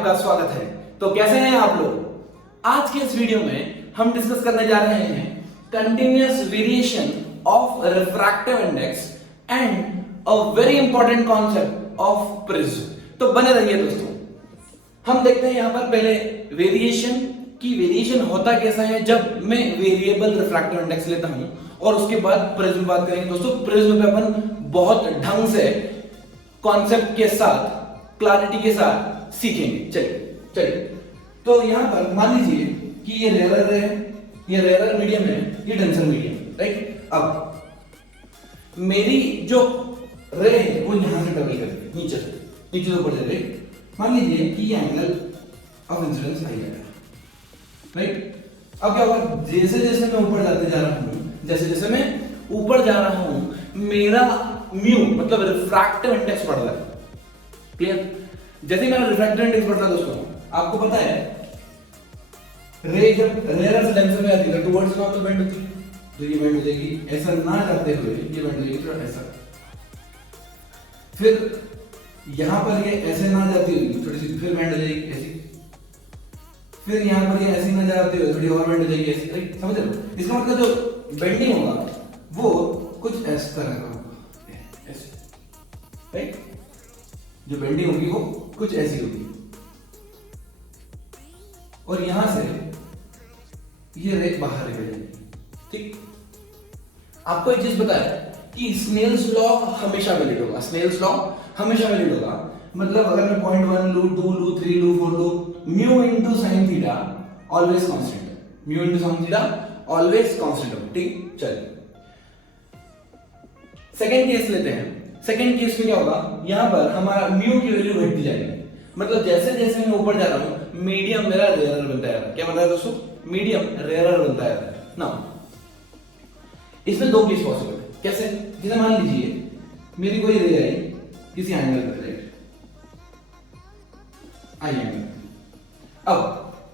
आपका स्वागत है। तो कैसे हैं आप लोग? आज के इस वीडियो में हम डिस्कस करने जा रहे हैं continuous variation of refractive index and a very important concept of prism. तो बने रहिए दोस्तों। हम देखते हैं यहां पर पहले वेरिएशन होता कैसा है जब मैं वेरिएबल रिफ्रैक्टिव इंडेक्स लेता हूं, और उसके बाद प्रिज्म बात करेंगे दोस्तों। प्रिज्म पे अपन बहुत ढंग से कॉन्सेप्ट के साथ, क्लैरिटी के साथ सीखेंगे। चलिए तो यहां पर मान लीजिए कि ये रेयर है, ये रेयर मीडियम है, ये डेंसर मीडियम, राइट। अब मेरी जो रे है वो यहां से ट्रेवल करेगी नीचे से ऊपर जा रही। मान लीजिए कि ये एंगल ऑफ इंसिडेंस आई है, राइट। अब क्या होगा, जैसे जैसे मैं ऊपर जाते जा रहा हूं, जैसे जैसे मैं ऊपर जा रहा हूं, मेरा म्यू मतलब रिफ्रैक्टिव इंडेक्स बढ़ रहा है। क्लियर? जैसे ही मेरा रिफ्रैक्टिव इंडेक्स बढ़ता है दोस्तों, आपको पता है रे जब रेयर से डेंसर में आती है टुवर्ड्स नॉर्थ बेंड होती है, तो ये बेंड हो जाएगी ऐसा ना जाते हुए, ये बेंड हो जाएगी थोड़ा ऐसा। फिर यहां पर ये ऐसे ना जाती हुई थोड़ी सी फिर बेंड हो जाएगी ऐसी। फिर यहां पर ये ऐसे ना जाते हुए थोड़ी और बेंड हो जाएगी ऐसी, राइट। समझ रहे हो? इसका मतलब जो बेंडिंग होगा वो कुछ इस तरह का होगा, ऐसे, राइट। जो बेंडिंग होगी वो कुछ ऐसी होगी, और यहां से ये रेख बाहर निकल जाएगी, ठीक। आपको एक चीज पता है कि स्नेल्स लॉ हमेशा वैलिड होगा। स्नेल्स लॉ हमेशा वैलिड होगा। मतलब अगर मैं 0.1 लू, 2 लू, 3 लू, 4 लू, mu into sin theta always constant है। Mu into sin theta always constant होगा, ठीक। चलिए सेकंड केस लेते हैं। सेकंड केस में क्या होगा, यहां पर हमारा म्यू की वैल्यू घटती जाएगी। मतलब जैसे जैसे मैं ऊपर जा रहा हूं, मीडियम मेरा रेयरर बनता है। क्या बनता है दोस्तों? मीडियम रेयरर बनता है ना। इसमें दो केस पॉसिबल है। कैसे? जैसे मान लीजिए मेरी कोई रे आई किसी एंगल पर, राइट, आई एंगल। अब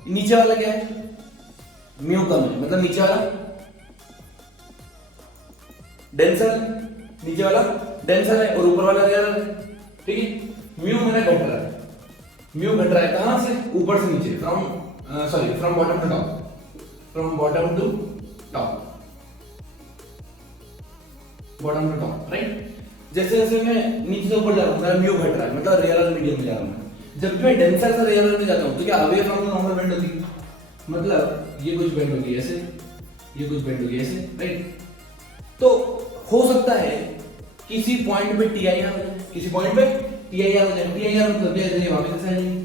नीचे वाला क्या है? म्यू कम है, मतलब नीचे वाला डेंसर, नीचे वाला डेंसर है और ऊपर वाला रेयर है, ठीक है। म्यू मेरा घट रहा है, म्यू घट रहा है कहां से? ऊपर से नीचे, from bottom to top, from bottom to top, bottom to top, right. जैसे जैसे मैं नीचे से ऊपर जा रहा हूं, मेरा म्यू घट रहा है, मतलब रेयर मीडियम में जा रहा हूं। जब मैं डेंसर से रेयर में जाता हूं तो क्या away from the normal bend होती है, मतलब ये कुछ बेंड होगी ऐसे, ये कुछ बेंड होगी ऐसे, राइट। तो हो सकता है किसी पॉइंट पे टीआईआर हो जाए, किसी पॉइंट पे टीआईआर हो जाए। टीआईआर मतलब क्या है? वापस ऐसे आ जाएगी।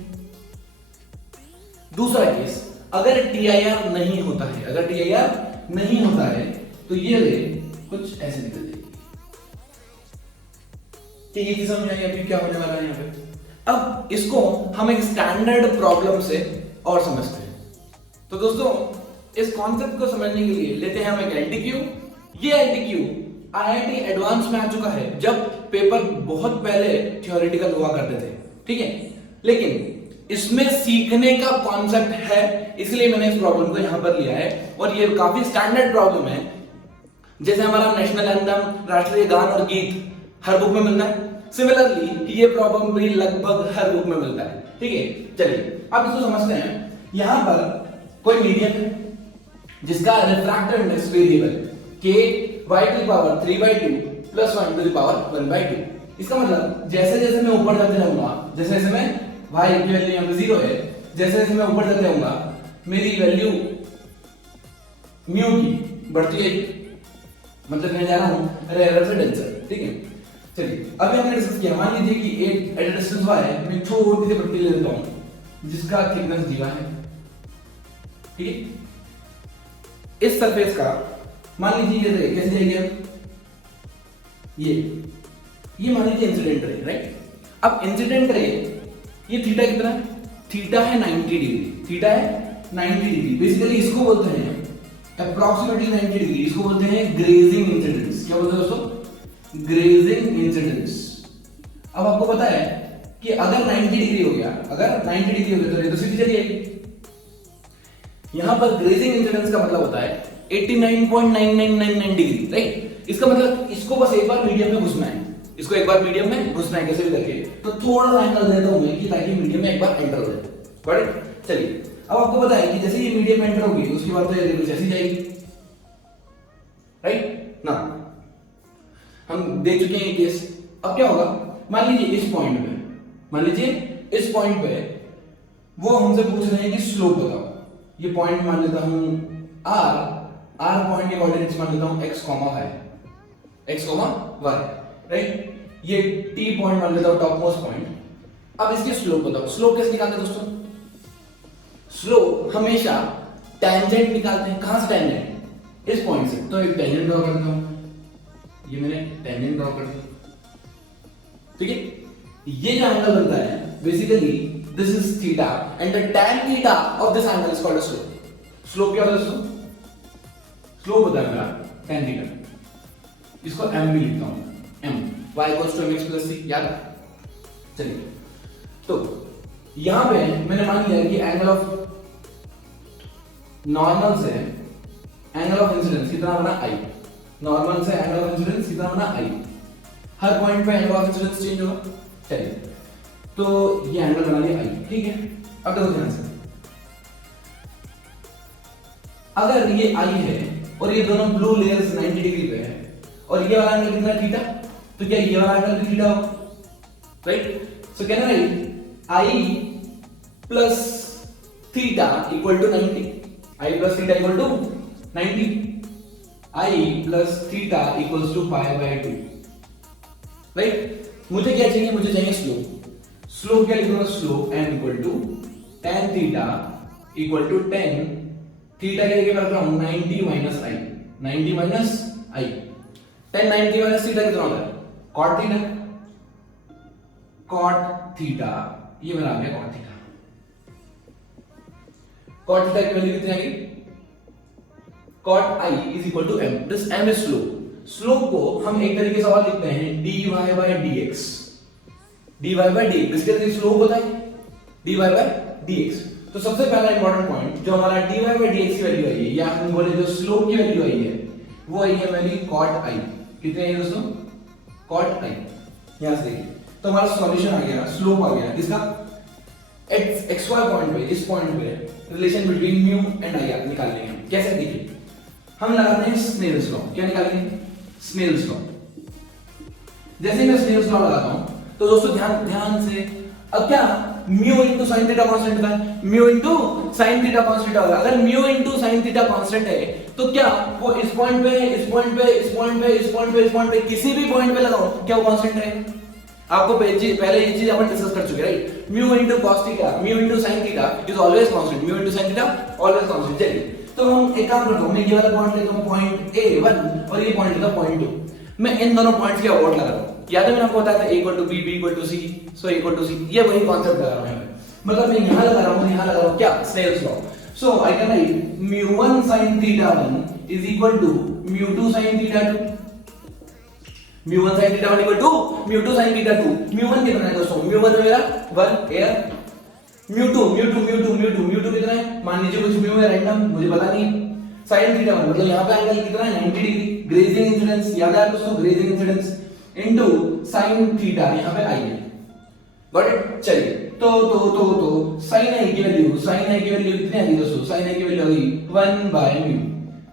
दूसरा केस, अगर टीआईआर नहीं होता है, अगर टीआईआर नहीं होता है तो ये रे कुछ ऐसे निकल जाएगी। कि ये चीज समझ आई अभी क्या होने वाला है यहाँ पे। अब इसको हम एक स्टैंडर्ड प्रॉब्लम से और समझते हैं। तो दोस्तों इस कॉन्सेप्ट को समझने के लिए लेते हैं हम एक एलटीक्यू। ये एलटीक्यू आईआईटी एडवांस में आ चुका है, जब पेपर बहुत पहले थ्योरेटिकल हुआ करते थे, ठीक है। लेकिन इसमें सीखने का कॉन्सेप्ट है, इसलिए मैंने इस प्रॉब्लम को यहां पर लिया है, और ये काफी स्टैंडर्ड प्रॉब्लम है। जैसे हमारा नेशनल एंथम, राष्ट्रीय गान और गीत हर बुक में मिलता है, सिमिलरली ये प्रॉब्लम भी लगभग हर बुक में मिलता है, ठीक है। चलिए अब इसको समझते हैं। यहां पर कोई मीडियम है जिसका refractive index variable k y to the power 3/2 plus 1 to the power 1/2। इसका मतलब जैसे जैसे मैं ऊपर जाते जाऊंगा, जैसे जैसे मैं y की वैल्यू यहां पे 0 है, जैसे जैसे मैं ऊपर जाते जाऊंगा मेरी वैल्यू म्यू की बढ़ती है, मतलब मैं जा रहा हूं रेयर से डेंसर, ठीक है। चलिए अभी हमने डिस्कस किया, मान लीजिए कि एक एट डिस्टेंस y है, मैं छोटी सी पट्टी ले लेता हूं जिसका थिकनेस दी है, ठीक है। इस सरफेस का मान लीजिए ये कैसे जाएगी, ये मान लीजिए इंसिडेंट रे, राइट। अब इंसिडेंट रे ये थीटा कितना है? थीटा है 90 डिग्री, थीटा है 90 डिग्री। बेसिकली इसको बोलते हैं अप्रॉक्सीमेटली 90 डिग्री, इसको बोलते हैं ग्रेजिंग इंसिडेंस। क्या बोलते हैं दोस्तों? Grazing incidence. अब आपको पता है कि अगर 90 डिग्री हो गया, अगर 90 डिग्री हो गया तो सीधी चली जाएगी। यहां पर ग्रेजिंग इंसिडेंस का मतलब होता है 89.9999 डिग्री, राइट। इसका मतलब इसको बस एक बार मीडियम में घुसना है, इसको एक बार मीडियम में घुसना है कैसे भी करके। तो थोड़ा सा एंगल देता हूं मैं कि ताकि मीडियम में एक बार एंटर हो जाए, करेक्ट। चलिए अब आपको पता है कि जैसे ये मीडियम एंटर होगी उसके बाद तो ये कुछ ऐसी जाएगी, राइट ना। हम देख चुके हैं ये केस। अब क्या होगा, मान लीजिए इस पॉइंट पे, मान लीजिए इस पॉइंट पे वो हमसे पूछ रहे हैं कि स्लोप बताओ। ये पॉइंट मान लेता हूं आर पॉइंट के कोऑर्डिनेट्स मान लेता हूं x, y, राइट। ये t पॉइंट मान लेता हूं टॉप मोस्ट पॉइंट। अब इसकी स्लोप बताओ। स्लोप कैसे निकालते हैं दोस्तों? स्लोप हमेशा टेंजेंट निकालते हैं। कहां से टेंजेंट? इस पॉइंट से। तो एक टेंजेंट ड्रॉ करता हूं, ये मैंने टेंजेंट ड्रॉ कर दिया, ठीक है। ये जो एंगल बनता है basically this is theta and the tan theta of this angle is called a slope. Slope क्या होता है दोस्तों? स्लोप होता है मेरा tan थीटा। इसको m भी लिखता हूं, m y equals to mx plus c, याद है? चलिए तो यहां पे मैंने मान लिया कि एंगल ऑफ नॉर्मल से एंगल ऑफ इंसिडेंस कितना बना i, नॉर्मल से एंगल ऑफ इंसिडेंस कितना बना i। हर पॉइंट पे एंगल ऑफ इंसिडेंस चेंज होगा। चलिए तो ये एंगल बना लिया i, ठीक है। अब देखो ध्यान से, अगर ये i है और ये दोनों ब्लू लेयर्स 90 डिग्री पे है और ये वाला एंगल कितना थीटा, तो क्या ये वाला एंगल भी थीटा होगा, right. So can I i plus theta equal to 90, i plus theta equal to 90, i plus theta equals to pi by 2, right. मुझे क्या चाहिए? मुझे चाहिए स्लोप। स्लोप क्या लिखूंगा? Slope m equal to tan theta equal to tan theta के लिए मैं रख रहा हूं 90 minus i, 90 minus i। tan 90 minus theta कितना होता है? cot थीटा, cot थीटा, ये मेरा आ गया cot थीटा। cot थीटा की वैल्यू कितनी आएगी? cot i is equal to m, this m is slope. Slope को हम एक तरीके से और लिखते हैं dy by dx, dy by dx। इसके लिए स्लोप होता है dy by dx। तो सबसे पहला इंपॉर्टेंट पॉइंट जो हमारा dy by dx की वैल्यू आई है या हम बोले जो स्लोप की वैल्यू आई है वो आई है मेरी cot i। कितनी है दोस्तों? cot i। यहां से देखिए तो हमारा सॉल्यूशन आ गया, स्लोप आ गया किसका? xy पॉइंट पे, इस पॉइंट पे relation between mu and i आप निकाल लेंगे। कैसे? देखिए हम लगाते हैं स्नेल्स लॉ। क्या निकालेंगे? Snell's law. जैसे मैं स्नेल्स लॉ लगाता हूं तो दोस्तों ध्यान से, अब क्या mu into sin theta constant होता है, mu into sin theta constant होगा। अगर mu into sin theta constant है तो क्या वो इस पॉइंट पे, इस पॉइंट पे, इस पॉइंट पे, इस पॉइंट पे, इस पॉइंट पे, किसी भी पॉइंट पे लगाओ क्या वो कांस्टेंट रहेगा? आपको पहले ये चीज अपन डिस्कस कर चुके, right. Mu into cos theta, mu into sin theta is always constant, mu into sin theta always constant. चलिए तो हम एक काम करता हूं, मैं ये वाला पॉइंट लेता हूं पॉइंट A1 और ये पॉइंट लेता हूं पॉइंट 2। मैं इन दोनों पॉइंट्स के अवॉइड लगा रहा हूं। याद है मैंने आपको बताया था a equal to b, b equal to c, so a equal to c। ये वही कांसेप्ट लगा रहा हूं। मतलब मैं यहां लगा रहा हूं, यहां लगा रहा हूं क्या? Snell's law. So I can write mu1 sin theta 1 is equal to mu2 sin theta 2। mu1 sin theta 1 equal to mu2 sin theta 2। mu1 कितना है दोस्तों? mu1 मेरा 1 एयर, mu2 कितना है? मान लीजिए कुछ mu है रैंडम, मुझे पता नहीं। sin थीटा 1 मतलब यहां पे एंगल कितना है? 90 डिग्री। ग्रेजिंग इंसिडेंस याद है दोस्तों, grazing incidence into sin theta, यहां पे आई है। Got it? चलिए तो sin i की वैल्यू, sin i की वैल्यू कितनी आ गई दोस्तों? sin i की वैल्यू आ गई 1 बाय म्यू।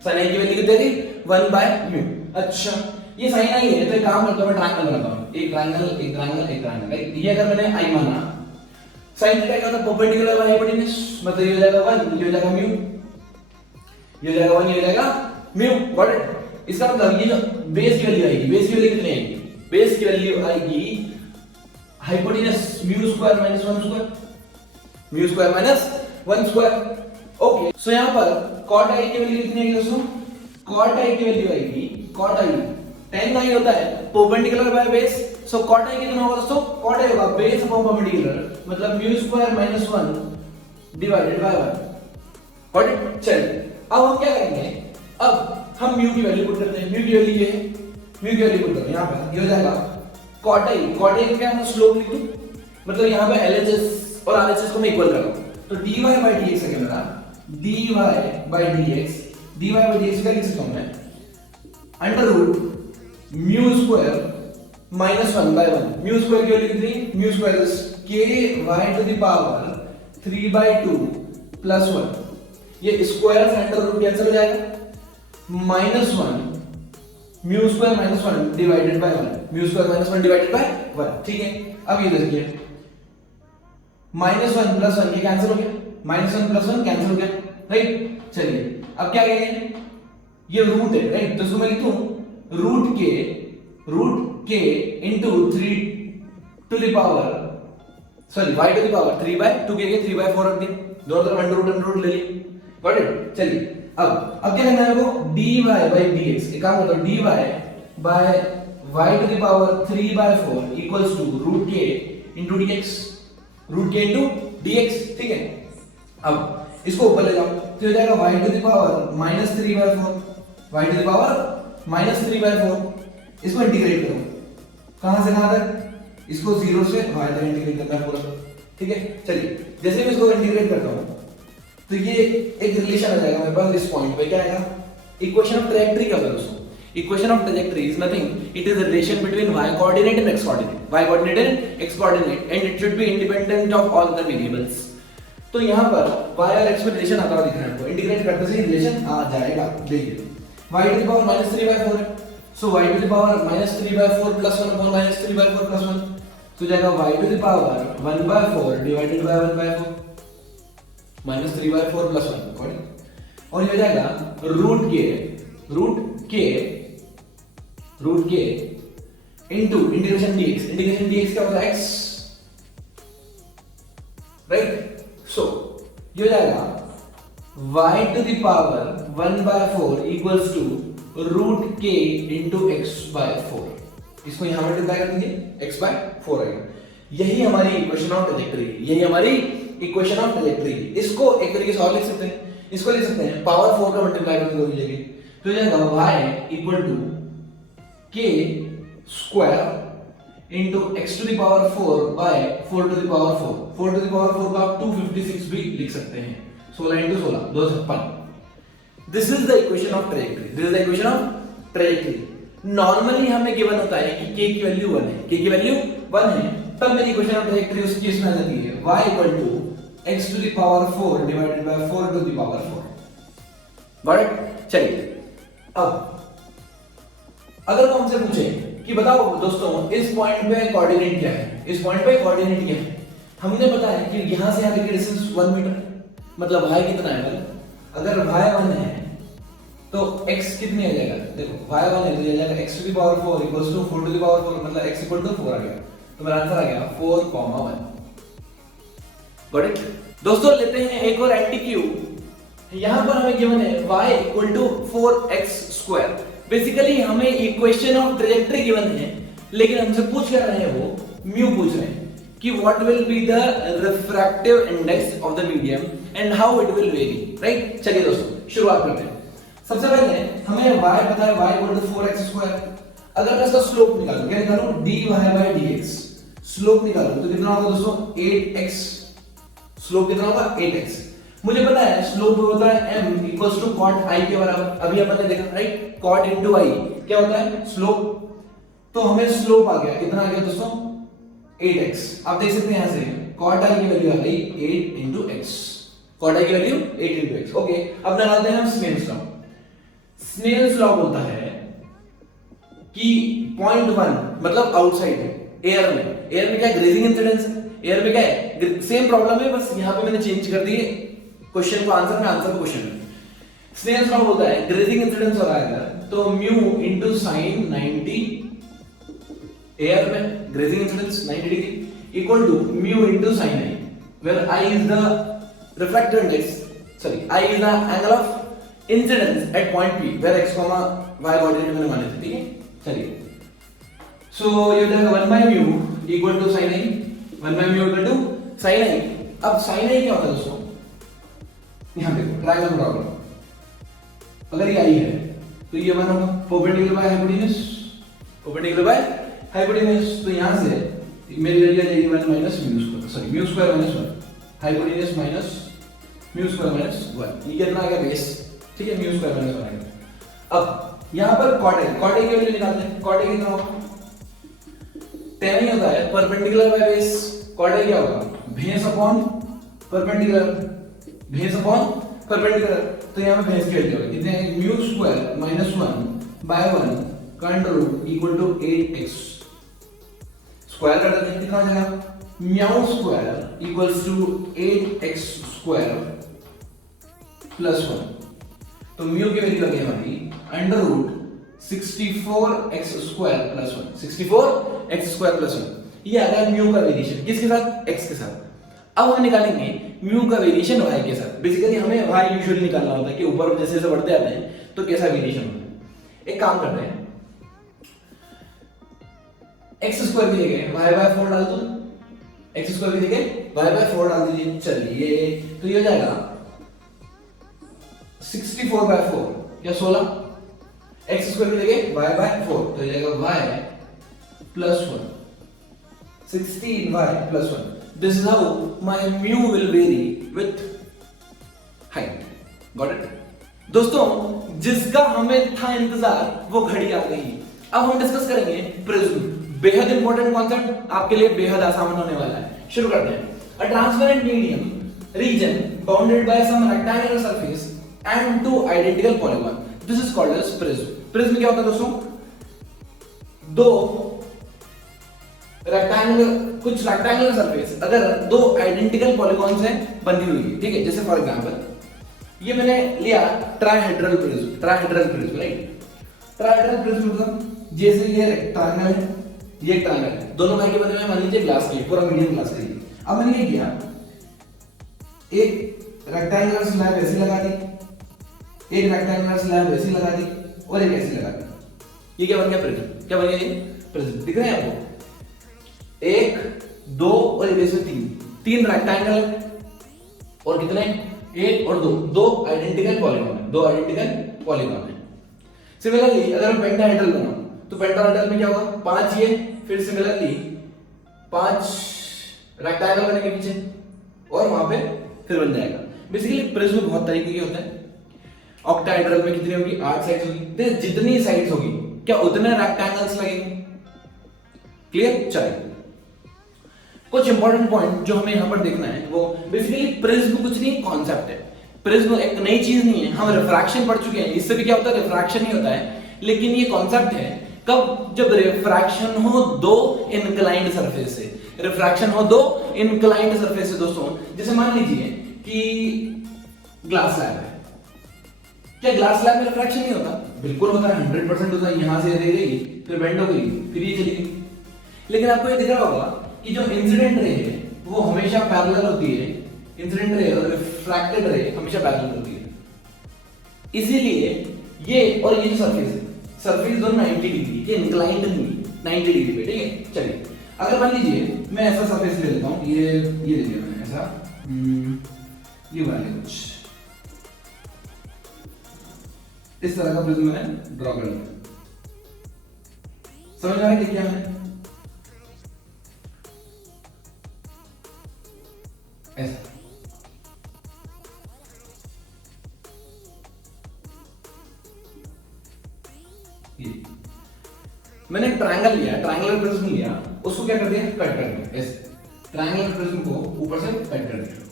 sin i की वैल्यू कितनी आ गई? 1 बाय म्यू। अच्छा ये sin i है तो एक काम करता हूं, मैं ट्रायंगल बनाता हूं, एक ट्रायंगल, राइट। ये अगर मैंने i माना, sin थीटा का मतलब परपेंडिकुलर बाय हाइपोटेन्यूज, मतलब ये हो जाएगा 1, ये हो जाएगा म्यू, ये हो जाएगा 1, ये हो जाएगा म्यू। Got it? इसका मतलब ये जो बेस की वैल्यू आएगी, बेस की वैल्यू कितनी आएगी? बेस की वैल्यू आएगी hypotenuse mu square minus 1 square, mu square minus 1 square. Okay so यहां पर cot i की वैल्यू कितनी आएगी दोस्तों? cot i की वैल्यू आएगी, cot i tan i होता है perpendicular by base. So cot i कितना होगा दोस्तों? cot i होगा बेस अपॉन परपेंडिकुलर, मतलब mu square minus 1 divided by 1। Got it? चलिए अब हम क्या करेंगे, अब हम म्यू की वैल्यू पुट करते हैं। म्यू की वैल्यू ये है, म्यू की वैल्यू पुट करो यहां पर, ये हो जाएगा cot i को क्या मैं स्लोप लिख दूं, मतलब यहां पे LHS और RHS को मैं इक्वल कर रहा हूं। तो dy by dx है मेरा, dy by dx का लिख सकता हूं मैं under root mu square minus 1 by 1। Mu square की वैल्यू कितनी? Mu square is k y to the power 3/2 plus 1, ये स्क्वायर से अंडर रूट कैंसिल हो जाएगा, -1 mu square minus 1 divided by 1, mu square minus 1 divided by 1, ठीक है। अब ये देखिए -1 प्लस 1 ये कैंसिल हो गया, -1 प्लस 1 कैंसिल हो गया, राइट। चलिए अब क्या करेंगे, ये रूट है, राइट, तो इसको मैं लिखूं रूट के into 3 to the power sorry y to the power 3/2 के 3/4 रख दिया, दोनों तरफ अंडर रूट ले ली, गॉट इट। चलिए अब क्या करना है वो dy by dx, एक काम करता हूं dy by y to the power 3/4 equals to root k into dx, root k into dx, ठीक है। अब इसको ऊपर ले जाओ तो हो जाएगा y to the power -3/4, y to the power -3/4, इसको इंटीग्रेट करो, कहां से कहां तक, इसको 0 से y तक इंटीग्रेट करना है पूरा, ठीक है। चलिए जैसे मैं इसको इंटीग्रेट करता हूं तो ये एक रिलेशन आ जाएगा मेरे पास, इस पॉइंट पे क्या आएगा, इक्वेशन ऑफ ट्रैजेक्टरी का है दोस्तों। Equation of trajectory is nothing, it is a relation between y coordinate and x coordinate, y coordinate and x coordinate, and it should be independent of all other variables. तो यहां पर y और x में relation आता हुआ दिख रहा है आपको, इंटीग्रेट करते से रिलेशन आ जाएगा, देखिए y टू द पावर -3/4 है, so y to the power -3/4 plus 1 upon -3/4 plus 1, तो जाएगा y to the power 1/4 divided by 1/4 -3/4 plus 1, और ये हो जाएगा रूट के इनटू इंटीग्रेशन dx क्या होता है x, राइट। सो ये हो जाएगा y to the power 1/4 equals to root के इनटू x/4, इसको यहां मल्टीप्लाई कर दीजिए, x/4 आएगा। यही हमारी इक्वेशन ऑफ ट्रैजेक्टरी, यही हमारी इक्वेशन ऑफ ट्रैजेक्टरी। इसको एक तरीके से और लिख सकते हैं, इसको लिख सकते हैं पावर 4 का मल्टीप्लाई करके दोनों जगह, तो जाएगा y equal to k square into x to the power 4 by 4 to the power 4, 4 to the power 4 को आप 256 भी लिख सकते हैं, 16 into 16 256। This is the equation of trajectory, this is the equation of trajectory. Normally हमें given होता है कि k की वैल्यू 1 है, k की वैल्यू 1 है, तब मेरी इक्वेशन ऑफ ट्रैजेक्टरी उस केस में आ जाती है y equal to x to the power 4 divided by 4 to the power 4, got it. चलिए अब अगर वो हमसे पूछे कि बताओ दोस्तों इस पॉइंट पे कोऑर्डिनेट क्या है, इस पॉइंट पे कोऑर्डिनेट क्या है, हमने पता है कि यहां से यहां तक की डिस्टेंस 1 मीटर है, मतलब y कितना है, अगर y 1 है तो x कितनी आ जाएगा, देखो y 1 है तो ये आ जाएगा x to the power 4 equals to 4 to the power 4, मतलब x इक्वल टू 4 आ गया, तो मेरा आंसर आ गया 4,1, गॉट इट। दोस्तों लेते हैं एक और एमटीक्यू, यहां पर हमें गिवन है y equal to 4x square. Basically हमें इक्वेशन ऑफ ट्रैजेक्टरी गिवन है, लेकिन हमसे पूछ क्या रहे हैं, वो म्यू पूछ रहे हैं कि what will be the refractive index of the medium and how it will very, right. चलिए दोस्तों शुरुआत करते हैं। सबसे पहले हमें y पता है, y equal to 4x square. अगर मैं इसका स्लोप निकालूं, क्या निकालूं, dy by dx, स्लोप निकालूं तो कितना होगा दोस्तों 8x, स्लोप कितना होगा 8x। मुझे पता है स्लोप होता है m equals to cot i के बराबर, अभी अपन ने देखा, राइट, cot into i क्या होता है स्लोप, तो हमें स्लोप आ गया, कितना आ गया दोस्तों 8x। आप देख सकते हैं यहां से cot i की वैल्यू आ गई 8 into x, cot i की वैल्यू 8 into x, ओके। अब लगाते हैं हम स्नेल्स लॉ। स्नेल्स लॉ बोलता है कि पॉइंट 1 मतलब आउटसाइड है, एयर में क्या ग्रेजिंग इंसिडेंस है, एयर में क्या है सेम प्रॉब्लम है, बस यहां पे मैंने चेंज कर दिए क्वेश्चन को आंसर में, आंसर को क्वेश्चन में। स्नेल्स लॉ बोलता है ग्रेजिंग इंसिडेंस हो रहा है तो म्यू इनटू sin 90, एयर में grazing incidence 90 degree equal to mu into sin i, where i is the refractive index, sorry i is the angle of incidence at point p where x, y coordinate मैंने माने थे, ठीक है। चलिए सो ये हो जाएगा 1 by mu equal to sin i, 1 by mu equal to sin i। अब sin i क्या होता है दोस्तों, यहां देखो ट्रायंगल प्रॉब्लम, अगर ये i है तो ये 1 होगा perpendicular by hypotenuse, perpendicular by hypotenuse, तो यहां से मेरी वैल्यू आ जाएगी 1 minus mu square, sorry mu square minus 1, hypotenuse minus mu square minus 1, ये कितना आ गया बेस, ठीक है, म्यू स्क्वायर माइनस 1 आ गया। अब यहां पर cot i की वैल्यू निकालते हैं, cot i कितना होगा, tan ही होता है perpendicular by base, cot i क्या होगा भेस upon perpendicular, base upon perpendicular, तो यहाँ पे बेस कैलकुलेट करोगे कितने हैं, म्यू स्क्वायर माइनस 1 बाय 1 का under root equal to 8x square कर देते हैं, कितना हो जाएगा, mu square equals to 8x स्क्वायर प्लस 1, तो म्यू की वैल्यू आ गई हमारी under root 64x square plus 1, 64x square plus 1, ये आ गया म्यू का वेरिएशन किसके साथ, x के साथ। अब हम निकालेंगे म्यू का वेरिएशन y के साथ। बेसिकली हमें y यूजुअली निकालना होता है कि ऊपर जैसे जैसे बढ़ते आते हैं तो कैसा वेरिएशन होता है। एक काम करते हैं, x स्क्वायर की जगह y बाय 4 डाल दो, x स्क्वायर की जगह y बाय 4 डाल दीजिए, चलिए तो ये हो जाएगा 64 बाय 4 या 16, x स्क्वायर की जगह y बाय 4 तो ये जाएगा y plus 1, 16y plus 1। This is how my mu will vary with height. Got it? दोस्तों जिसका हमें था इंतजार वो घड़ी आ गई। अब हम डिस्कस करेंगे प्रिज्म, बेहद इंपॉर्टेंट कॉन्सेप्ट, आपके लिए बेहद आसान होने वाला है। शुरू करते हैं। A transparent medium region bounded by some rectangular surface and two identical polygon. This is called as prism. Prism क्या होता है दोस्तों, दो कुछ रेक्टेंगुलर सरफेस अगर दो आइडेंटिकल पॉलीगॉन से बंधी हुई है, ठीक है, जैसे फॉर एग्जांपल ये मैंने लिया ट्राइहेड्रल प्रिज्म, राइट। ट्राइहेड्रल प्रिज्म मतलब जैसे ये ट्रायंगल है, ये ट्रायंगल है, दोनों भाई के बने हुए मान लीजिए ग्लास के, पूरा मीडियम ग्लास का। अब मैंने ये किया, एक रेक्टेंगुलर स्लैब ऐसी लगा दी, एक रेक्टेंगुलर स्लैब ऐसी लगा दी और एक ऐसी लगा दी। ये क्या बन गया, प्रिज्म। क्या बन गया ये प्रिज्म, दिख रहे हैं आपको, एक, दो और इधर से तीन रेक्टेंगल और कितने, एक और दो आइडेंटिकल पॉलीगॉन है, सिमिलरली अगर मैं पेंटाहेड्रल बनाऊं तो पेंटाहेड्रल में क्या होगा, 5 ये, फिर सिमिलरली 5 रेक्टेंगल बनेंगे पीछे और वहां पे फिर बन जाएगा। बेसिकली प्रिज्म बहुत तरीके के होते हैं। ऑक्टाहेड्रल में कितनी होगी, 8 साइड्स होगी, जितनी साइड्स होगी क्या उतने रेक्टेंगल्स लगेंगे। क्लियर। चलिए कुछ इंपॉर्टेंट पॉइंट जो हमें यहां पर देखना है वो बेसिकली प्रिज्म कुछ नहीं, कॉन्सेप्ट है। प्रिज्म एक नई चीज नहीं है, हम रिफ्रैक्शन पढ़ चुके हैं, इससे भी क्या होता है, रिफ्रैक्शन ही होता है, लेकिन ये कॉन्सेप्ट है कब, जब रिफ्रैक्शन हो दो इनक्लाइंड सरफेस से, रिफ्रैक्शन हो दो इनक्लाइंड सरफेस से। दोस्तों जैसे मान लीजिए कि ग्लास स्लैब है, क्या ग्लास स्लैब में रिफ्रैक्शन नहीं होता, बिल्कुल होता है, 100% होता है। यहां से रह गई, फिर बेंड हो गई, फिर ये चली गई, लेकिन आपको ये दिख रहा होगा कि जो इंसिडेंट रे है वो हमेशा पैरेलल होती है, इंसिडेंट रे और रिफ्रैक्टेड रे हमेशा पैरेलल होती है। इसीलिए ये और ये जो सरफेस दोनों 90 डिग्री, ये इंक्लाइंड नहीं, 90 डिग्री पे, ठीक है। चलिए अगर मान लीजिए मैं ऐसा सरफेस ले लेता हूं, ये ले लिया मैंने ऐसा, ये बना लिया कुछ इस तरह का प्रिज्म मैंने ड्रॉ कर लिया। समझ आ रहा है क्या है, ऐसा ये मैंने ट्रायंगल लिया, ट्रायंगुलर प्रिज्म लिया, उसको क्या कर दिया, कट कर दिया, ऐसे ट्रायंगुलर प्रिज्म को ऊपर से कट कर दिया,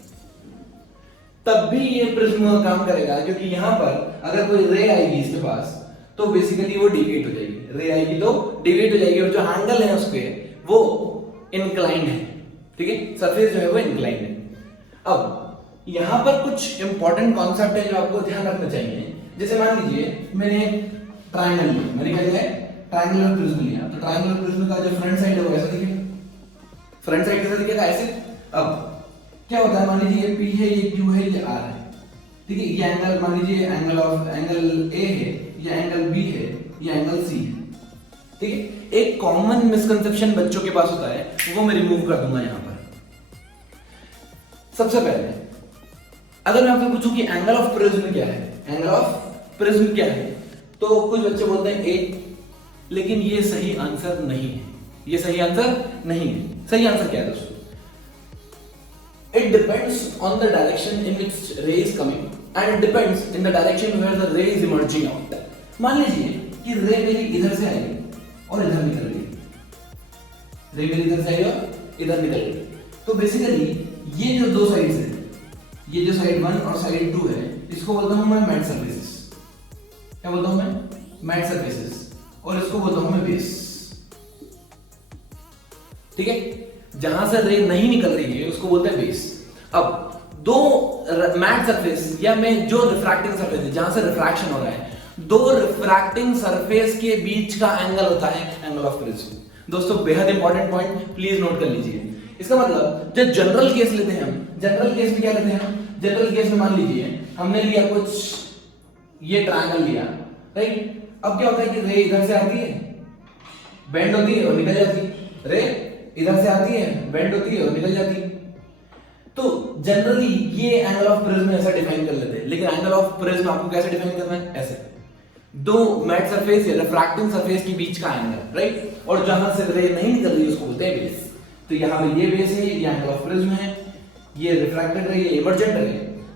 तब भी ये प्रिज्म काम करेगा, क्योंकि यहां पर अगर कोई रे आएगी इसके पास तो बेसिकली वो डिविएट हो जाएगी, रे आएगी तो डिविएट हो जाएगी, और जो एंगल है उसके वो इंक्लाइंड है, ठीक है, सरफेस जो है वो इंक्लाइंड है। अब यहां पर कुछ इंपॉर्टेंट कॉन्सेप्ट है जो आपको ध्यान रखना चाहिए। जैसे मान लीजिए मैंने ट्रायंगल लिया, मैंने क्या लिया, ट्रायंगुलर प्रिज्म लिया, तो ट्रायंगुलर प्रिज्म का जो फ्रंट साइड है वो ऐसा दिखेगा, फ्रंट साइड कैसा दिखेगा, ऐसे। अब क्या होता है, मान लीजिए ये P है, ये Q है, ये R है, ठीक है, ये एंगल मान लीजिए एंगल A है, ये एंगल B है, ये एंगल C है, ठीक है। एक कॉमन मिसकंसेप्शन बच्चों के पास होता है, वो मैं रिमूव कर दूंगा यहां पर। सबसे पहले अगर मैं आपसे पूछूं कि एंगल ऑफ प्रिज्म क्या है, एंगल ऑफ प्रिज्म क्या है, तो कुछ बच्चे बोलते हैं 8, लेकिन ये सही आंसर नहीं है, ये सही आंसर नहीं है। सही आंसर क्या है दोस्तों, it depends on the direction in which ray is coming and it depends in the direction where the ray is emerging out. मान लीजिए कि रे मेरी इधर से आई और इधर निकल गई, रे मेरी इधर से आई और इधर निकल गई, तो बेसिकली ये जो दो साइड्स हैं ये जो साइड 1 और साइड 2 है इसको बोलता हूं मैं मैट सरफेसेस। क्या बोलता हूं मैं? Matt surfaces. और इसको बोलता हूं मैं बेस। ठीक है, जहां से रे नहीं निकल रही है उसको बोलते हैं बेस। अब दो मैट सरफेस या में जो रिफ्रैक्टिंग सरफेस है जहां से रिफ्रैक्शन हो रहा है, दो रिफ्रैक्टिंग सरफेस के बीच का एंगल होता है एंगल ऑफ प्रिज्म। दोस्तों बेहद इंपॉर्टेंट पॉइंट, प्लीज नोट कर लीजिए। इसका मतलब जब जनरल केस लेते हैं हम, जनरल केस में क्या लेते हैं हम? जनरल केस में मान लीजिए हमने लिया कुछ ये ट्रायंगल लिया, राइट। अब क्या होता है कि रे इधर से आती है, बेंड होती है और निकल जाती है। रे इधर से आती है, बेंड होती है और निकल जाती है। तो जनरली ये एंगल ऑफ प्रिज्म ऐसा डिफाइन कर लेते हैं, लेकिन एंगल ऑफ प्रिज्म आपको कैसे डिफाइन करना है? ऐसे, दो मैट सरफेस या रिफ्रैक्टिंग सरफेस के बीच का एंगल, राइट। और जहां से रे नहीं निकल रही उसको बोलते हैं बेस। तो यहां पे ये बेस है, ये एंगल ऑफ प्रिज्म है, ये रिफ्रैक्टेड रे, ये इमर्जेंट रे,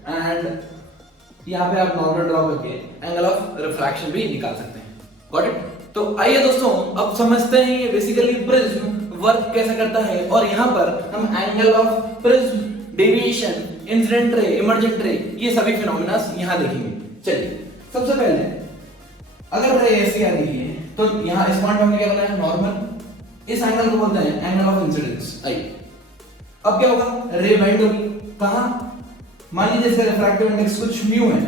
एंड यहां पे आप नॉर्मल ड्रॉ करके एंगल ऑफ रिफ्रैक्शन भी निकाल सकते हैं। Got it? तो आइए दोस्तों अब समझते हैं ये बेसिकली प्रिज्म वर्क कैसे करता है, और यहां पर हम angle of prism, deviation, incident ray, emergent रे, ये सभी फिनोमेना यहां देखेंगे। चलिए सबसे पहले अगर रे ऐसी आ रही है तो यहां इस पॉइंट पे हमने क्या बनाया? नॉर्मल। इस एंगल को बोलते हैं एंगल ऑफ इंसिडेंस। आइए अब क्या होगा? रे बेंड होगी। कहां? मान लीजिए इसका रिफ्रैक्टिव इंडेक्स कुछ म्यू है,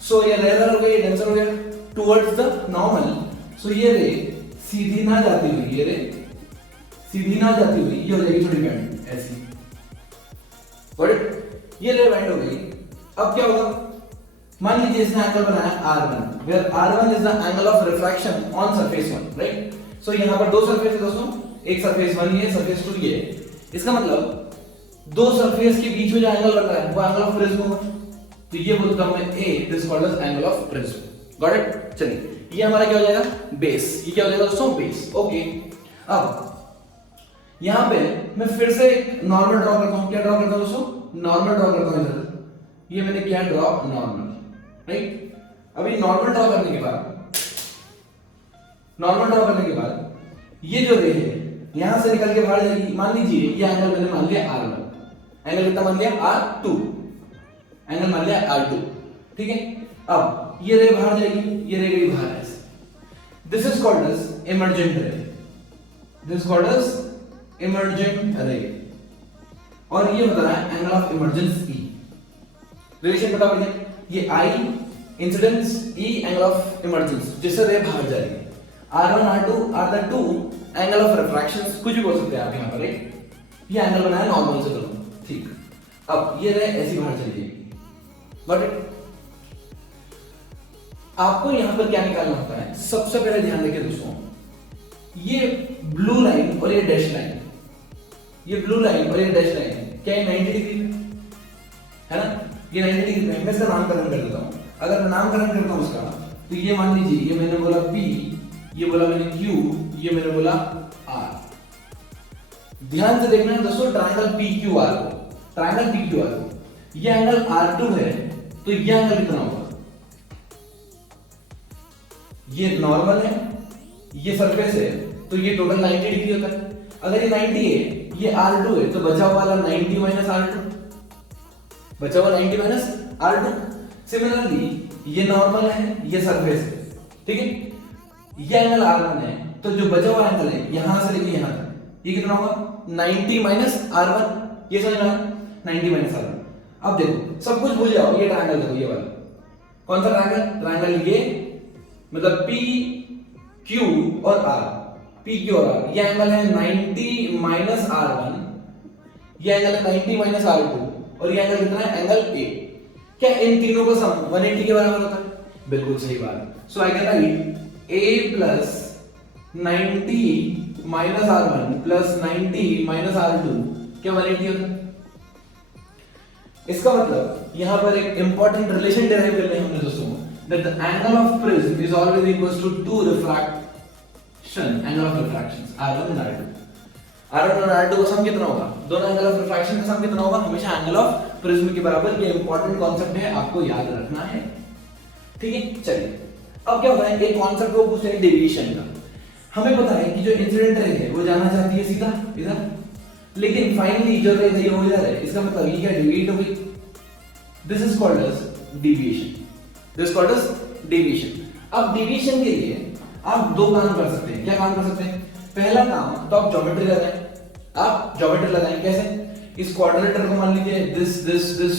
सो ये रेयर हो गया, ये डेंसर हो गया टुवर्ड्स द नॉर्मल। सो ये रे सीधी ना जाती हुई, ये रे सीधी ना जाती हुई ये हो जाएगी थोड़ी बेंड ऐसी। बट ये रे बेंड हो गई। अब क्या होगा? मान लीजिए इसने एंगल बनाया R1, where R1 is the angle of refraction on surface 1, right? So यहां पर दो सरफेस है दोस्तों, एक सरफेस 1 ये, सरफेस 2 ये। इसका मतलब दो सरफेस के बीच में जो एंगल बन रहा है वो एंगल ऑफ प्रिज्म होगा। तो ये बोलता हूं मैं A, this called as angle of prism. Got it? चलिए ये हमारा क्या हो जाएगा? बेस। ये क्या हो जाएगा दोस्तों? बेस। ओके, अब यहां पे मैं फिर से एक नॉर्मल ड्रॉ करता हूं। क्या ड्रॉ करता हूं दोस्तों? नॉर्मल ड्रॉ करता हूं इधर। ये मैंने क्या ड्रॉ? Normal, right. अभी नॉर्मल ड्रॉ करने के बाद ये जो रे है यहां से निकल के बाहर जाएगी। मान लीजिए ये एंगल मैंने मान लिया R1, एंगल कितना मान लिया? R2, एंगल मान लिया R2, ठीक है। अब ये रे बाहर जाएगी, ये रे गई बाहर ऐसे। This is called as emergent ray, this is called as emergent ray, और ये बता रहा है angle of emergence E। Relation बता मुझे, ये I incidence, E angle of emergence, जिससे रे बाहर जाएगी। R1 R2 are the two angle of refractions, कुछ भी बोल सकते हैं आप यहां पर। ये एंगल बनाया नॉर्मल से करूं, ठीक। अब ये रे ऐसी बाहर चली जाएगी। बट आपको यहां पर क्या निकालना होता है? सबसे पहले ध्यान रखिए दोस्तों, ये ब्लू लाइन और ये डैश लाइन, ये ब्लू लाइन और ये डैश लाइन क्या ये 90 डिग्री है ना? ये 90 डिग्री में। मैं इसका नामकरण कर देता हूं। अगर मैं नामकरण करता हूं इसका, तो ये मान लीजिए ये मैंने बोला P, ये बोला मैंने Q, ये मैंने बोला R। ध्यान से देखना है दोस्तों ट्रायंगल PQR को, ट्रायंगल PQR को। ये एंगल R2 है तो ये एंगल कितना होगा? ये नॉर्मल है, ये सरफेस है, तो ये टोटल 90 डिग्री होता है। अगर ये 90 है, ये R2 है, तो बचा हुआ वाला 90 माइनस R2, बचा हुआ 90 माइनस R2। सिमिलरली ये नॉर्मल है, ये सरफेस है, ठीक है। ये एंगल R1 है, तो जो बचा हुआ एंगल है यहां से लेके यहां तक, ये कितना होगा? 90 माइनस R1। ये समझ रहा है? 90 माइनस R1। अब देखो सब कुछ भूल जाओ, ये ट्रायंगल देखो, ये वाला कौन सा ट्रायंगल? ट्रायंगल ये, मतलब P Q और R, P Q और R। ये एंगल है 90 माइनस R1, ये एंगल है 90 माइनस R2, और ये एंगल कितना है? Angle A। क्या इन तीनों का सम 180 के बराबर होता है? बिल्कुल सही बात। So I can write A plus 90 minus R1 plus 90 minus R2 क्या 180 होता है? इसका मतलब यहां पर एक इंपॉर्टेंट रिलेशन डिराइव कर रहे हैं हमने दोस्तों, that the angle of prism is always equals to two refraction, angle of refractions R1 and R2। R1 और R2 का सम कितना होगा? दोनों एंगल ऑफ रिफ्रैक्शन का सम कितना होगा? हमेशा एंगल ऑफ प्रिज्म के बराबर। ये इंपॉर्टेंट कॉन्सेप्ट है, आपको याद रखना है, ठीक है। चलिए अब क्या होता है, एक कॉन्सेप्ट को पूछते हैं डेविएशन का। हमें पता है कि जो इंसिडेंट रे है वो जाना चाहती है सीधा इधर, लेकिन फाइनली जो रे है वो इधर है। इसका मतलब ये क्या डेविएट हो गई, this is called as deviation, this is called as deviation. अब डेविएशन के लिए आप दो काम कर सकते हैं। क्या काम कर सकते हैं? पहला काम तो आप ज्योमेट्री लगाएं, आप ज्योमेट्री लगाएं। कैसे? इस क्वाड्रिलेटरल को मान लीजिए दिस दिस दिस,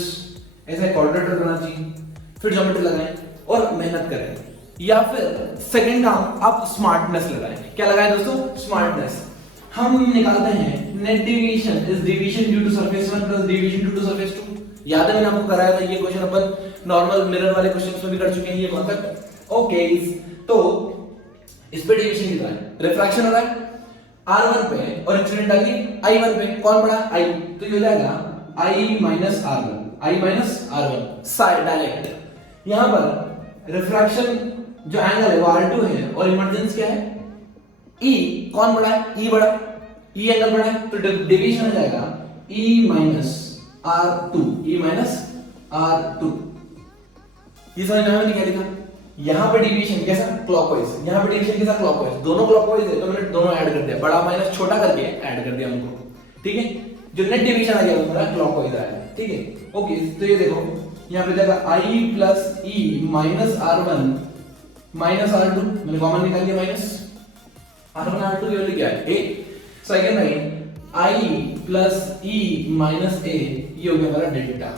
ऐसा क्वाड्रिलेटरल करना चाहिए, फिर ज्योमेट्री लगाएं और मेहनत करें। या फिर सेकंड काम आप स्मार्टनेस लगाएं। क्या लगाएं दोस्तों? स्मार्टनेस। हम निकालते हैं net deviation is deviation due to surface 1 plus deviation due to surface 2। याद है मैंने आपको कराया था ये क्वेश्चन, अपन नॉर्मल मिरर वाले क्वेश्चंस में भी कर चुके हैं ये कॉन्सेप्ट। ओके, तो इस पे डेविएशन कितना है? रिफ्रैक्शन हो रहा है R1 पे और इंसिडेंट आ गई I1 पे। कौन बड़ा? I, तो ये हो जाएगा I minus R1, I minus R1 side direct. यहां पर रिफ्रैक्शन जो एंगल है वो R2 है और इमर्जेंस क्या है? E। कौन बड़ा है? E बड़ा, E एंगल बड़ा है, तो डेविएशन हो जाएगा E minus R2, E minus R2। ये समझ में नहीं क्या लिखा? यहां पे डेविएशन कैसा? क्लॉकवाइज। यहां पे डेविएशन कैसा? क्लॉकवाइज। दोनों क्लॉकवाइज है तो मैंने दोनों ऐड कर दिया, बड़ा माइनस छोटा करके ऐड कर दिया उनको। ठीक है, जो नेट डेविएशन आ गया वो मेरा क्लॉकवाइज आया। ठीक है, ओके, तो ये देखो यहां पे जाएगा I plus E minus R1 minus R2, मैंने कॉमन निकाल लिया माइनस R1 R2 की वैल्यू क्या है? A। Second line I plus E minus A, ये हो गया हमारा delta.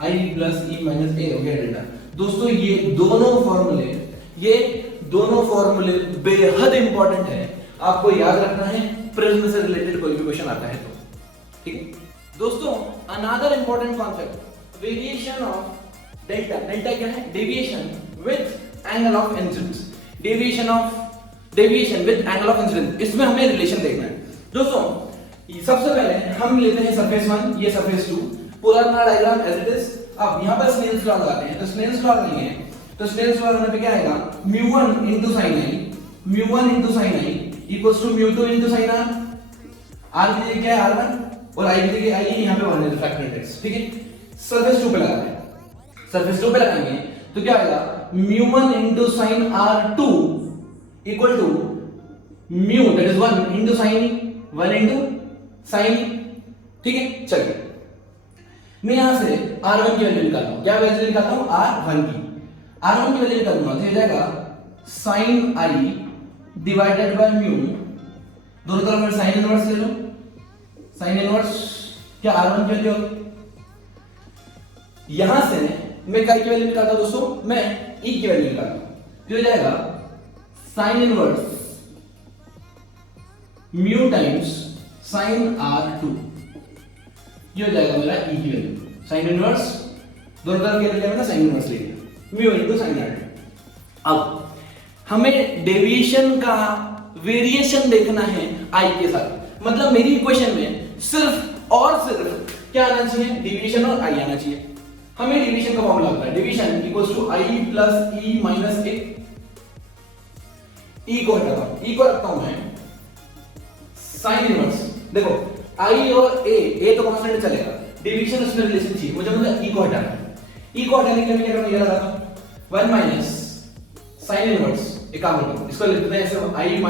I plus E minus A हो गया डेल्टा। दोस्तों ये दोनों फॉर्मूले बेहद इंपॉर्टेंट है, आपको याद रखना है प्रिज्म से रिलेटेड कोई भी क्वेश्चन आता है तो। ठीक है दोस्तों, another important concept variation of delta. Delta क्या है? Deviation with angle of incidence, deviation with angle of incidence. इसमें हमें रिलेशन देखना है दोस्तों। सबसे पहले हम लेते हैं सरफेस 1, ये surface 2, polar diagram as it is. अब यहां पर स्नेल्स लॉ लगाते हैं, तो स्नेल्स लॉ नहीं है तो स्नेल्स लॉ लगाने पे क्या आएगा? μ1 * sin i, μ1 * sin i equals to μ2 * sin r। r की जगह क्या है? r1 और i की जगह i है, यहां पे 1 है फैक्टर मैट्रिक्स। ठीक है, सरफेस 2 पे लगाते हैं। सरफेस 2 पे लगाएंगे तो क्या आएगा? μ1 * sin r2 equal to μ, that is 1 * sin e, 1 * sin e। ठीक है, चलिए मैं यहां से R1 की वैल्यू निकालता हूं। क्या वैल्यू निकालता हूं? R1 की। R1 की वैल्यू निकालूंगा तो ये जाएगा sin i divided by mu, दोनों तरफ मैं sin इनवर्स ले लूं, sin इनवर्स क्या R1 की वैल्यू होगी। यहां से मैं काय की वैल्यू निकालता हूं दोस्तों, मैं e की वैल्यू निकालता हूं, तो ये जाएगा sin inverse mu times sin R2, ये हो जाएगा मेरा e की वैल्यू। sin इनवर्स दोनों तरफ क्या लिया मैंने? sin इनवर्स ले लिया, म्यू इनटू sin R2। अब हमें डेविएशन का वेरिएशन देखना है i के साथ। मतलब मेरी इक्वेशन में सिर्फ और सिर्फ क्या आना चाहिए? डेविएशन और i आना चाहिए। हमें डेविएशन का फॉर्मूला होता है deviation equals to i plus e minus a। e को हटाता हूं, e को रखता हूं मैं sin इनवर्स। देखो i और a तो कांस्टेंट चलेगा, डेविएशन उसमें रिलेशन चाहिए मुझे, मतलब e को हटाना है। e को हटाने के लिए मैं क्या करूंगा? ये लगाता हूं 1 माइनस sin इनवर्स। एक काम करता हूं, इसको लिखते हैं ऐसे i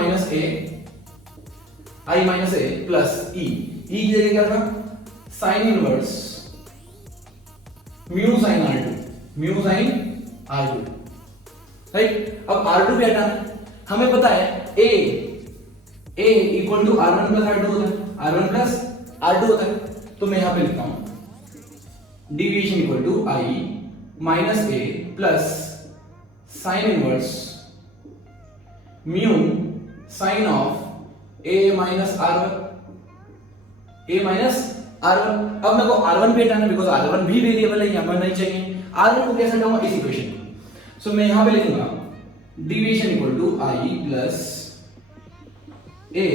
minus a plus e। e की जगह क्या रखा? sin inverse mu sin R2, right. अब R2 भी हटाना, हमें पता है a equal to R1 plus R2 होता है, R1 प्लस R2 होता है, तो मैं यहां पे लिखता हूं deviation equal to i minus a plus sin inverse mu sin of a minus R1, अब मेरे को R1 भी हटाना, बिकॉज़ R1 भी वेरिएबल है, यहां पर नहीं चाहिए। R1 को कैसे हटाऊंगा? इस इक्वेशन में। सो मैं यहां पे लिखूंगा deviation equal to i plus a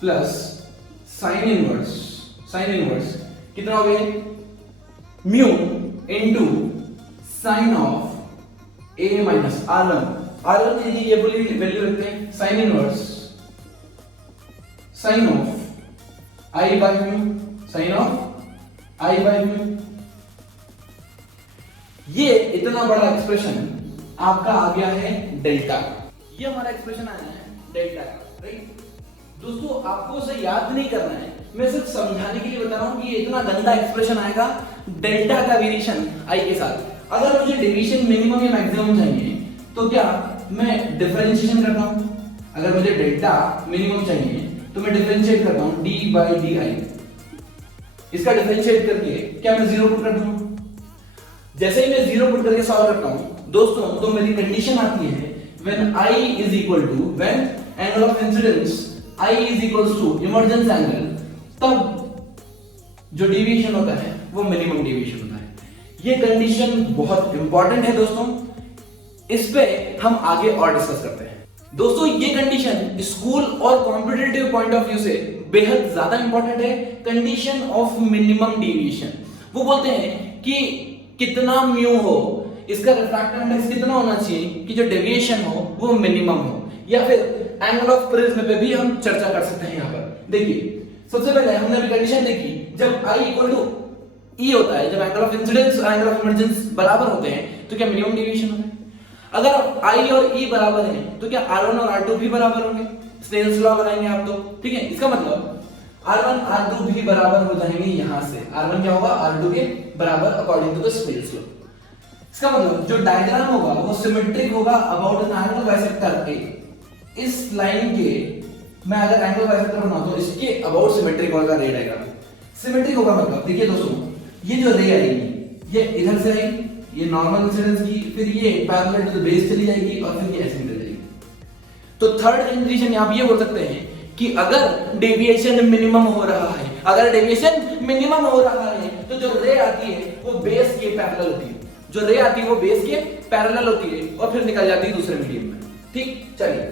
plus sin inverse कितना हो गया? Mu into sin of a minus R1 की ये पूरी वैल्यू रखते हैं, sin inverse sin of i by mu. ये इतना बड़ा एक्सप्रेशन आपका आ गया है डेल्टा। ये हमारा एक्सप्रेशन आया है डेल्टा का, राइट। दोस्तों आपको उसे याद नहीं करना है, मैं सिर्फ समझाने के लिए बता रहा हूं कि ये इतना गंदा एक्सप्रेशन आएगा डेल्टा का वेरिएशन आई के साथ। अगर मुझे डेविएशन मिनिमम या मैक्सिमम चाहिए तो क्या मैं डिफरेंशिएशन करता हूं, अगर मुझे डेल्टा मिनिमम चाहिए तो मैं डिफरेंशिएट करता हूं डी बाई डी आई। इसका डिफरेंशिएट करके क्या मैं जीरो पुट कर दूं? जैसे ही मैं जीरो पुट करके सॉल्व करता हूं दोस्तों, तो मेरी कंडीशन आती है when I is equal to, when angle of incidence I is equal to emergence angle, तब जो डेविएशन होता है वो मिनिमम डेविएशन होता है। ये कंडीशन बहुत इंपॉर्टेंट है दोस्तों, इस पे हम आगे और डिस्कस करते हैं। दोस्तों ये कंडीशन स्कूल और कॉम्पिटिटिव पॉइंट ऑफ व्यू से बेहद ज्यादा इंपॉर्टेंट है। कंडीशन ऑफ मिनिमम डेविएशन, वो बोलते हैं कि कितना म्यू हो, इसका रिफ्रैक्टिव इंडेक्स कितना होना चाहिए कि जो डेविएशन हो वो मिनिमम हो, या फिर एंगल ऑफ प्रिज्म पे भी हम चर्चा कर सकते हैं। यहाँ पर देखिए सबसे पहले हमने अभी कंडीशन देखी, जब I इक्वल टू E होता है, जब एंगल ऑफ इंसिडेंस और एंगल ऑफ इमर्जेंस बराबर होते हैं तो क्या मिनिमम डेविएशन होता है। अगर I और E बराबर हैं तो क्या R1 और R2 भी बराबर होंगे, स्नेल्स लॉ बनाएंगे आप तो, ठीक है। इसका मतलब R1 R2 भी बराबर हो जाएंगे, यहां से R1 क्या होगा R2 के बराबर according to the Snell's law. इसका मतलब जो डायग्राम होगा वो सिमेट्रिक होगा about an angle bisector A. इस लाइन के मैं अगर एंगल बाइसेक्टर बनाऊं तो इसके अबाउट सिमेट्रिक होगा रे डायग्राम। सिमेट्रिक होगा मतलब देखिए दोस्तों, ये जो रे आएगी ये इधर से आएगी, ये नॉर्मल इंसिडेंस की, फिर ये पैरेलल टू द बेस चली जाएगी और फिर ये ऐसे निकल जाएगी। तो थर्ड कंडीशन आप ये बोल सकते हैं कि अगर डेविएशन मिनिमम हो रहा है, अगर डेविएशन मिनिमम हो रहा है तो जो रे आती है वो बेस के पैरेलल होती है, जो रे आती है वो बेस के पैरेलल होती है और फिर निकल जाती है दूसरे मीडियम में। ठीक, चलिए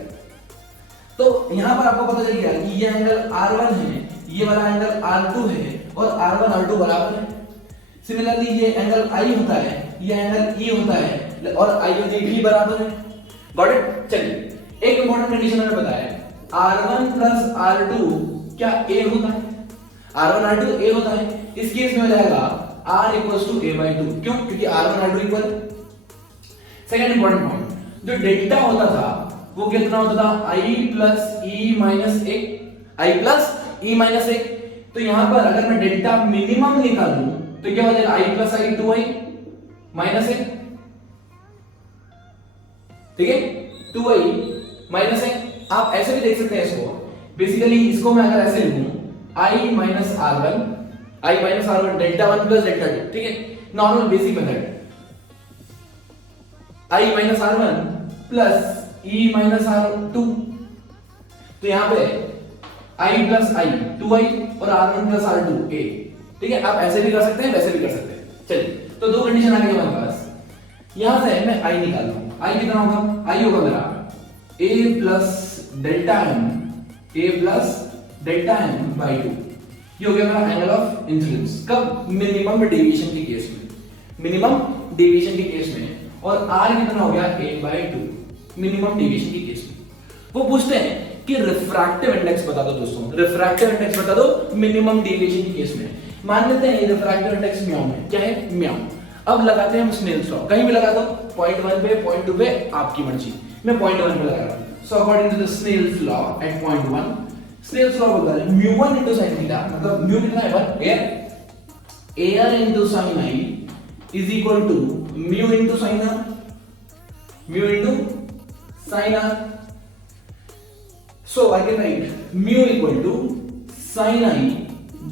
तो यहां पर आपको पता चल गया कि ये एंगल R1 है, ये वाला एंगल R2 है और R1 R2 बराबर है। सिमिलरली ये एंगल I होता है, ये एंगल E होता है और I और J भी बराबर है। Got it. चलिए एक इंपॉर्टेंट कंडीशन मैंने बताया, R1 प्लस R2 क्या A होता है, R1 R2 A होता है। इस केस में हो जाएगा R equals to A by 2, क्यों? क्योंकि R1 R2 equal. Second important point, जो डेल्टा होता था वो कितना होता था I प्लस E माइनस 1, I प्लस E माइनस 1। तो यहां पर अगर मैं डेल्टा मिनिमम निकालूं तो क्या हो जाएगा I plus I 2I minus 1, ठीक है, 2I माइनस 1। आप ऐसे भी देख सकते हैं इसको, बेसिकली इसको मैं अगर ऐसे लिखूं I minus R1 delta 1 plus delta 2, ठीक है, normal basic method. I minus R1 plus E minus R2, तो यहां पे I प्लस I 2I और R1 प्लस R2 A, ठीक है। आप ऐसे भी कर सकते हैं, वैसे भी कर सकते हैं। चलिए तो दो कंडीशन आ गई हमारे पास। यहां से मैं I निकालता हूं, I कितना होगा, I होगा मेरा A plus delta M, A plus delta M by 2। ये हो गया मेरा एंगल ऑफ इंसिडेंस, कब? मिनिमम डेविएशन के केस में, मिनिमम डेविएशन के केस में। और R कितना हो गया A बाई 2, मिनिमम डेविएशन के केस में। वो पूछते हैं कि रिफ्रैक्टिव इंडेक्स बता दो दोस्तों, रिफ्रैक्टिव इंडेक्स बता दो मिनिमम डेविएशन के केस में। मान लेते हैं रिफ्रैक्टिव इंडेक्स म्यू में, क्या है म्यू। अब लगाते हैं हम स्नेल्स लॉ, कहीं भी लगा दो, पॉइंट 1 पे, पॉइंट 2 पे, आपकी मर्जी। मैं पॉइंट 1 पे लगा रहा हूं। So according to the Snell's law at point 1, Snell's law होता है μ1 into sin थीटा, मतलब म्यू कितना है पर air into sin i is equal to mu into sin r, mu into sin r. So I can write mu equal to sin i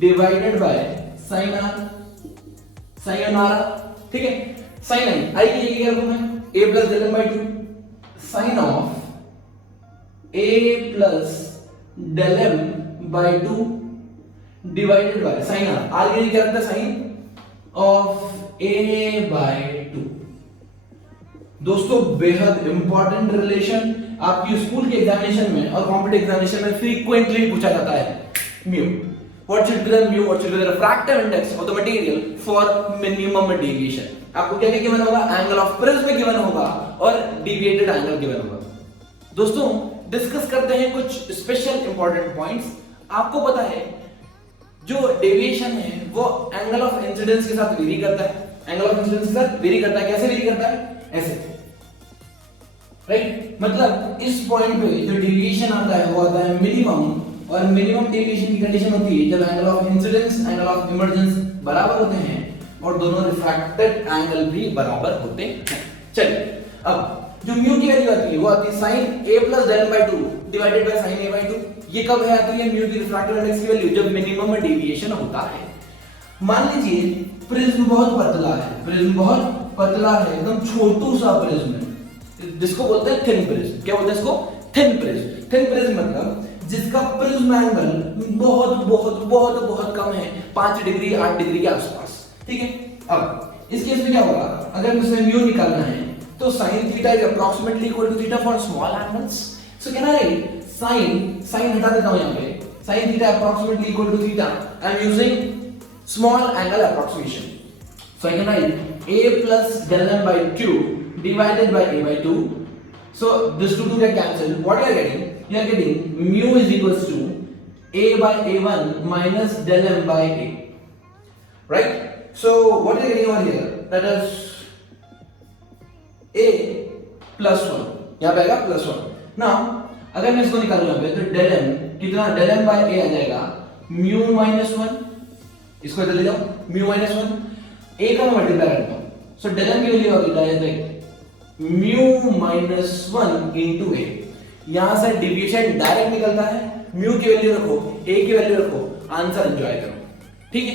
divided by sin r, sin r, ठीक है। sin i की जगह क्या रखूं मैं, a plus del m by 2 sin of a plus del m by 2 divided by sin r, r की जगह क्या रखता है sin of a by 2। दोस्तों बेहद इंपॉर्टेंट रिलेशन आपकी स्कूल के एग्जामिनेशन में और कॉम्पिटिटिव एग्जामिनेशन में फ्रीक्वेंटली पूछा जाता है। Mu, what should be the mu, what should be the refractive index of the material for minimum deviation. आपको क्या क्या गिवन होगा, एंगल ऑफ प्रिज्म गिवन होगा और डेविएटेड एंगल गिवन होगा। दोस्तों डिस्कस करते हैं कुछ स्पेशल इंपॉर्टेंट पॉइंट्स। आपको पता है जो डेविएशन है वो एंगल ऑफ इंसिडेंस के साथ वेरी करता है, एंगल ऑफ इंसिडेंस के साथ वेरी करता है। कैसे वेरी करता है, ऐसे, राइट। मतलब इस पॉइंट पे जो डेविएशन आता है वो आता है मिनिमम और मिनिमम डेविएशन की कंडीशन होती है जब angle of incidence angle of emergence बराबर होते हैं और दोनों रिफ्रैक्टेड एंगल भी बराबर होते हैं। चलिए अब जो म्यू की वैल्यू आती है वो आती है sin a plus del m by 2 divided by sin a by 2। ये कब है आती है म्यू की रिफ्रैक्टिव इंडेक्स की वैल्यू जब मिनिमम डेविएशन होता है। मान लीजिए प्रिज्म बहुत पतला है, प्रिज्म बहुत पतला है, एकदम छोटू सा प्रिज्म है जिसको बोलते हैं थिन प्रिज्म। क्या बोलते हैं इसको? Thin prism. थिन प्रिज्म मतलब जिसका प्रिज्म एंगल बहुत बहुत बहुत बहुत कम है, 5 डिग्री 8 डिग्री के आसपास। ठीक है, अब इस केस में क्या होगा, अगर मुझे म्यू निकालना है तो sin theta is approximately equal to theta for small angles. So can I sin हटा देता हूं यहां पे, sin theta approximately equal to theta, I am using small angle approximation. So I can write a plus del m by 2 divided by a by 2. So this 2 get cancelled. What you are getting? You are getting mu is equals to a by a1 minus del m by a. Right? So what you are getting over here? That is a plus 1. यहाँ पे आएगा plus 1. Now अगर मैं इसको निकालूं यहाँ पे तो del m कितना, del m by a आ जाएगा mu minus 1। इसको इधर ले जाओ, mu minus 1 a का मैं मल्टीप्लाई करता हूं। सो del m की वैल्यू होगी direct mu minus 1 into a। यहां से डिवीजन डायरेक्ट निकलता है, mu की वैल्यू रखो, a की वैल्यू रखो, आंसर एंजॉय करो। ठीक है,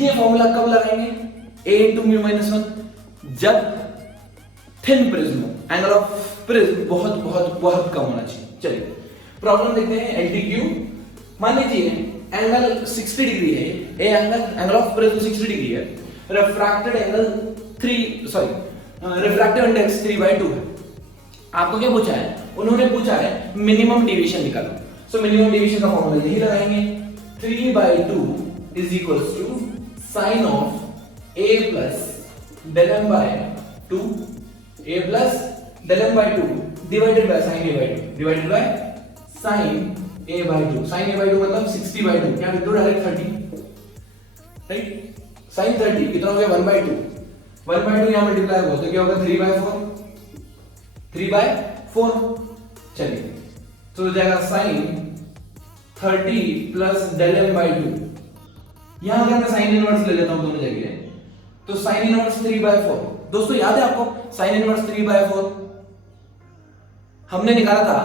ये फॉर्मूला कब लगाएंगे? a into mu minus 1 जब thin prism, angle of prism बहुत बहुत बहुत कम होना चाहिए। चलिए प्रॉब्लम देखते हैं LTQ। मान लीजिए एंगल 60 डिग्री है, A angle of prism 60 degree है, रिफ्रैक्टेड एंगल 3 रिफ्रैक्टिव इंडेक्स 3/2 है। आपको क्या पूछा है? उन्होंने पूछा है मिनिमम डेविएशन निकालो। सो मिनिमम डेविएशन का फॉर्मूला यही लगाएंगे, 3/2 is equals to sine of a plus del m by 2, a plus del m by 2 divided by sin a by 2 divided by sin a by 2। sin a by 2 मतलब 60/2, क्या लिख दो direct 30, right? sin 30 कितना हो गया? 1/2। 1/2 यहां multiply हो तो क्या होगा? 3/4। 3/4। चलिए तो हो जाएगा sin 30 plus del m by 2। यहां अगर मैं sin इनवर्स ले लेता हूं दोनों जगह तो sin इनवर्स 3/4। दोस्तों याद है आपको sin इनवर्स 3/4 हमने निकाला था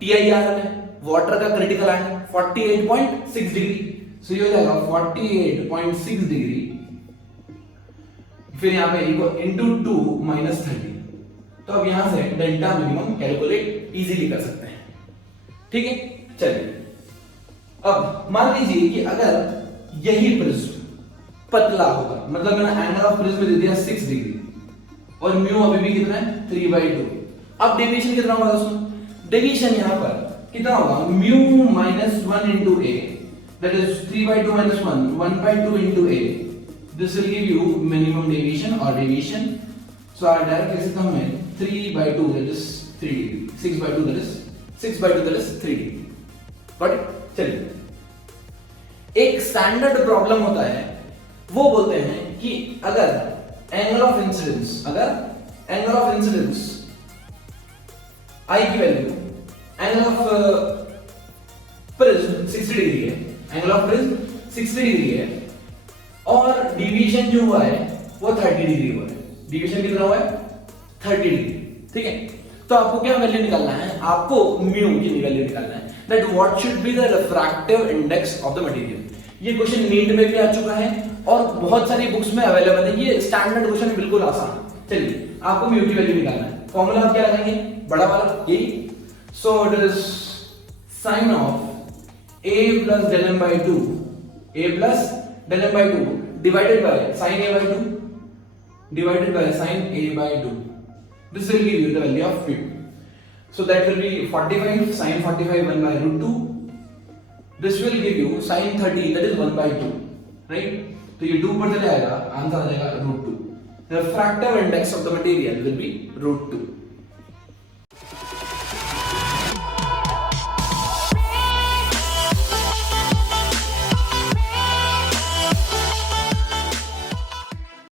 TIR में, वाटर का क्रिटिकल एंगल 48.6 डिग्री। सो ये हो जाएगा 48.6 डिग्री, फिर यहां पे इनटू 2 माइनस 30। तो अब यहां से डेल्टा मिनिमम कैलकुलेट इजीली कर सकते हैं। ठीक है, चलिए अब मान लीजिए कि अगर यही प्रिज्म पतला होगा, मतलब मैंने एंगल ऑफ प्रिज्म दे दिया 6 डिग्री और म्यू अभी भी कितना है? 3/2। अब डेविएशन कितना होगा दोस्तों? डेविएशन यहां पर कितना होगा? mu minus 1 into a, that is 3/2 minus 1, 1/2 into a. This will give you minimum deviation or deviation. So I direct लिख सकता हूं मैं 3/2 that is 3 degree, 6/2 that is 6/2 that is 3 degree. Got it? चलिए एक स्टैंडर्ड प्रॉब्लम होता है, वो बोलते हैं कि अगर एंगल ऑफ इंसिडेंस I की value angle of prism 60 degree है, एंगल ऑफ प्रिज्म 60 डिग्री है और डिवीजन जो हुआ है वो 30 डिग्री हुआ है। डिवीजन कितना हुआ है? 30 डिग्री। ठीक है, तो आपको क्या वैल्यू निकालना है? आपको म्यू की वैल्यू निकालना है, that what should be the refractive index of the material. ये क्वेश्चन नीट में भी आ चुका है और बहुत सारी बुक्स में अवेलेबल है। ये स्टैंडर्ड क्वेश्चन है, बिल्कुल आसान। चलिए आपको म्यू की वैल्यू निकालना है। फॉर्मूला आप क्या लगाएंगे? बड़ा वाला यही। So it is sin of a plus del m by 2, a plus del m by 2 divided by sin a by 2 divided by sin a by 2. This will give you the value of p. So that will be 45 sin 45 1 by root 2. This will give you sin 30 that is 1 by 2, right? तो ये 2 ऊपर चले आएगा, answer आ जाएगा root 2. The refractive index of the material will be root 2.